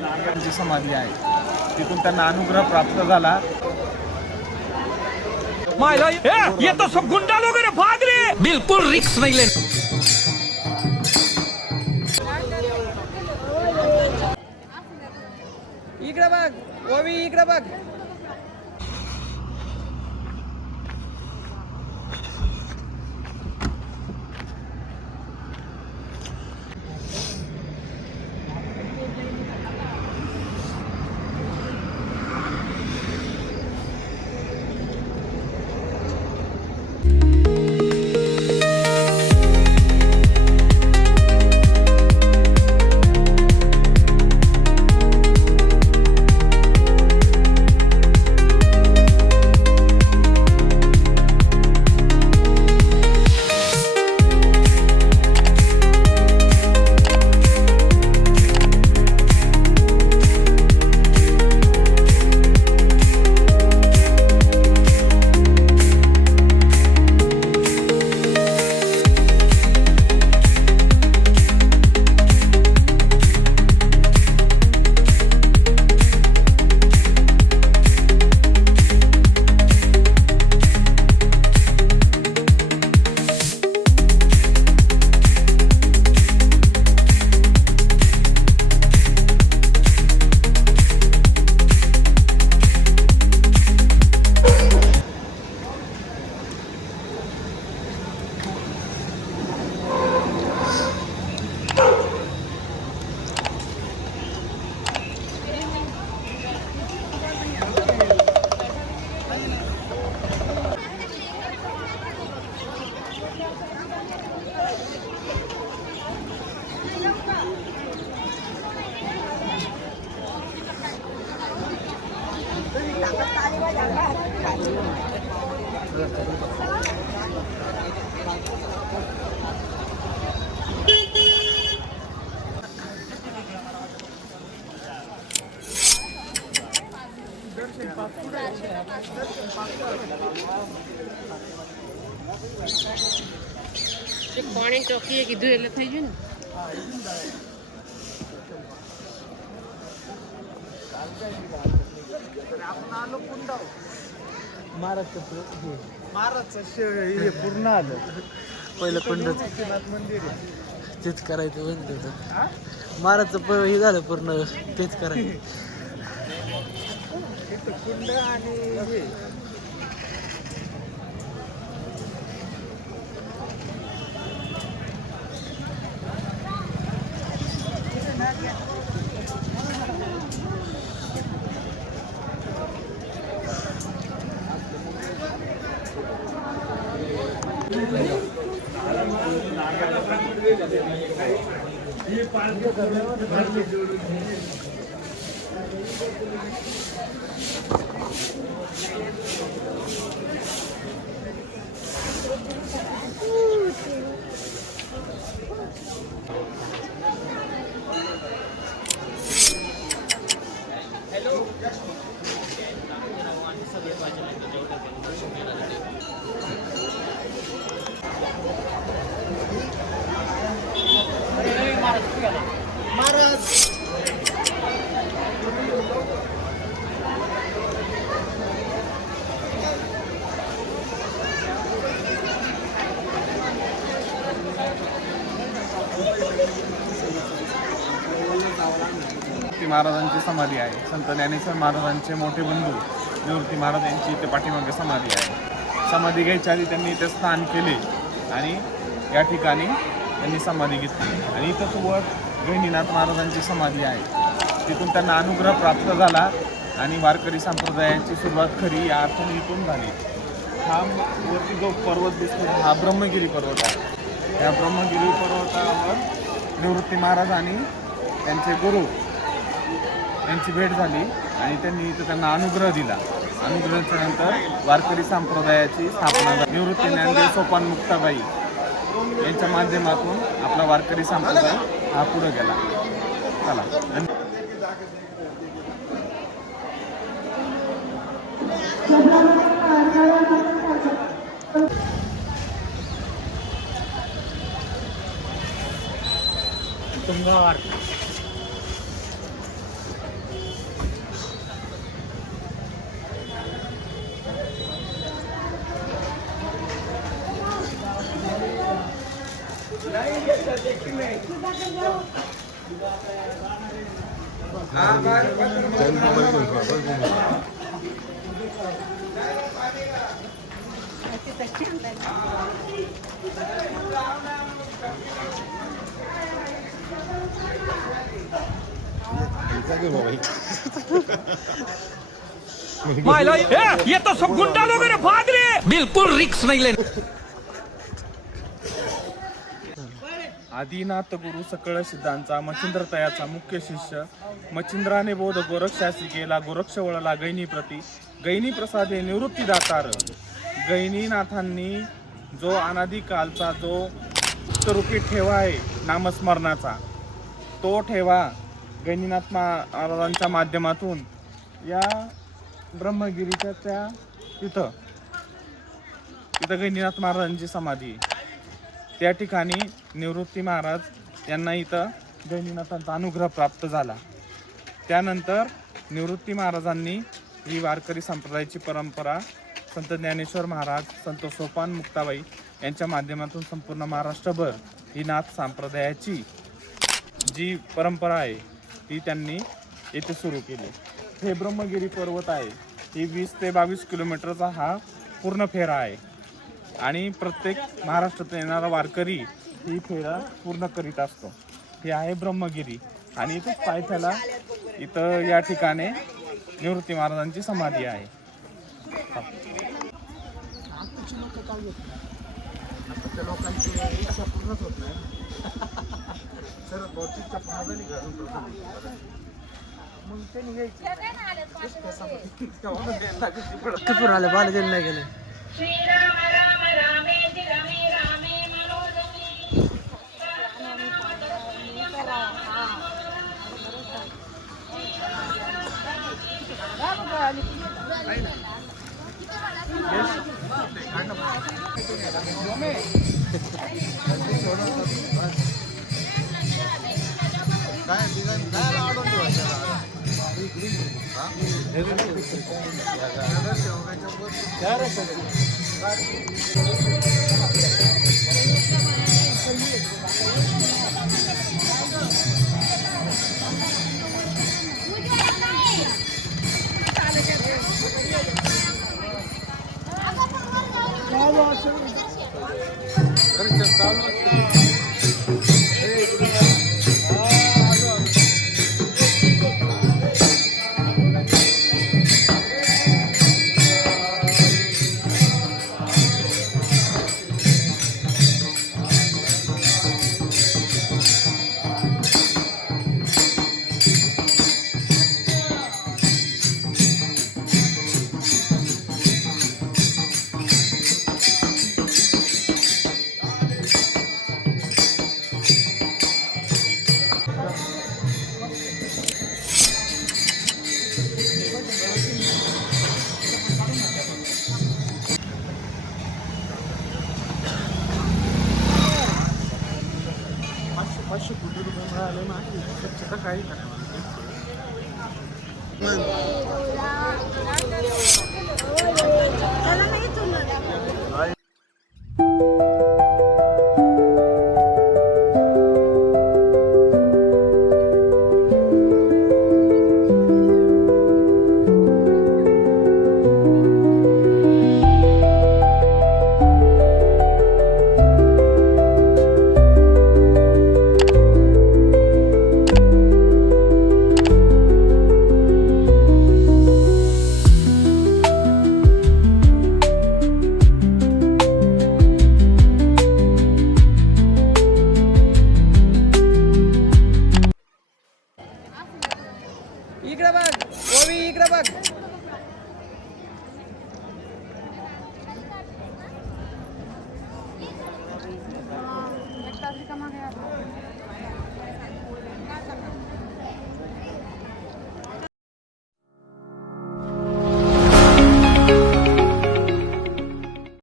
नागांची समाधी आहे, तिथून त्यांना अनुग्रह प्राप्त झाला. ये तो सब गुंडा लोग रे, भाग रे. बिल्कुल रिक्स नहीं ले. इकडे बघ ओवी, इकडे बघ. पानी चौकी है कि दूर ले થઈ ગયું ने आपण आलो कुंडाव महाराजचं पूर्ण आलं. पहिलं कुंडच मंदिर आहे तेच करायचं म्हणत महाराजचं हे झालं पूर्ण तेच करायचं. कुंड आणि महाराजांची समाधी आहे. संत ज्ञानेश्वर महाराजांचे मोठे बंधू निवृत्ती महाराज यांची इथे पाठीमागे समाधी आहे. समाधी घ्यायच्या आधी त्यांनी इथे स्नान केले आणि या ठिकाणी त्यांनी समाधी घेतली आणि इथंच वर गहिनीनाथ महाराजांची समाधी आहे. तिथून त्यांना अनुग्रह प्राप्त झाला आणि वारकरी संप्रदायाची सुरुवात खरी या अर्थाने इथून झाली. हा वरती जो पर्वत दिसतो हा ब्रह्मगिरी पर्वत आहे. या ब्रह्मगिरी पर्वतावर निवृत्ती महाराज आणि त्यांचे गुरु यांची भेट झाली आणि त्यांनी इथं त्यांना अनुग्रह दिला. अनुग्रहाच्या नंतर वारकरी संप्रदायाची स्थापना झाली. निवृत्ती ज्ञानदेव सोपान मुक्ताबाई यांच्या माध्यमातून आपला वारकरी संप्रदाय हा पुढे गेला. चला तुंगावर मायला ये तो सब गुंडा लोग रे भाग रे बिल्कुल रिक्स नहीं लेना आदिनाथ गुरु सकळ सिद्धांचा मच्छिंद्र तयाचा मुख्य शिष्य मच्छिंद्राने बोध गोरक्षासी केला गोरक्ष वळला गैनी प्रती गैनी प्रसादे निवृत्ती दातार गैनीनाथांनी जो अनादी कालचा जो रूपी ठेवा आहे नामस्मरणाचा तो ठेवा गैनीनाथ महाराजांच्या माध्यमातून या ब्रह्मगिरीच्या तिथं गैनीनाथ महाराजांची समाधी आहे. त्या ठिकाणी निवृत्ती महाराज यांना इथं गैनीनाथांचा अनुग्रह प्राप्त झाला. त्यानंतर निवृत्ती महाराजांनी ही वारकरी संप्रदायाची परंपरा संत ज्ञानेश्वर महाराज संत सोपान मुक्ताबाई यांच्या माध्यमातून संपूर्ण महाराष्ट्रभर ही नाथ संप्रदायाची जी परंपरा आहे ती त्यांनी येथे सुरू केली. हे ब्रह्मगिरी पर्वत आहे. ही 20 ते 22 किलोमीटरचा हा पूर्ण फेरा आहे आणि प्रत्येक महाराष्ट्रातून येणारा वारकरी ही फेरा पूर्ण करीत असतो. हे आहे ब्रह्मगिरी आणि इथं पायथ्याला इथं या ठिकाणी निवृत्ती महाराजांची समाधी आहे. लोकांची इच्छा पूर्णच होत नाही. मग त्यांनी घ्यायचं आले बालाजीला नाही गेले. श्रीराम राम रामेति रमे रामे मनोरमे ₹500 मिळाले नाही. स्वच्छता काही करायला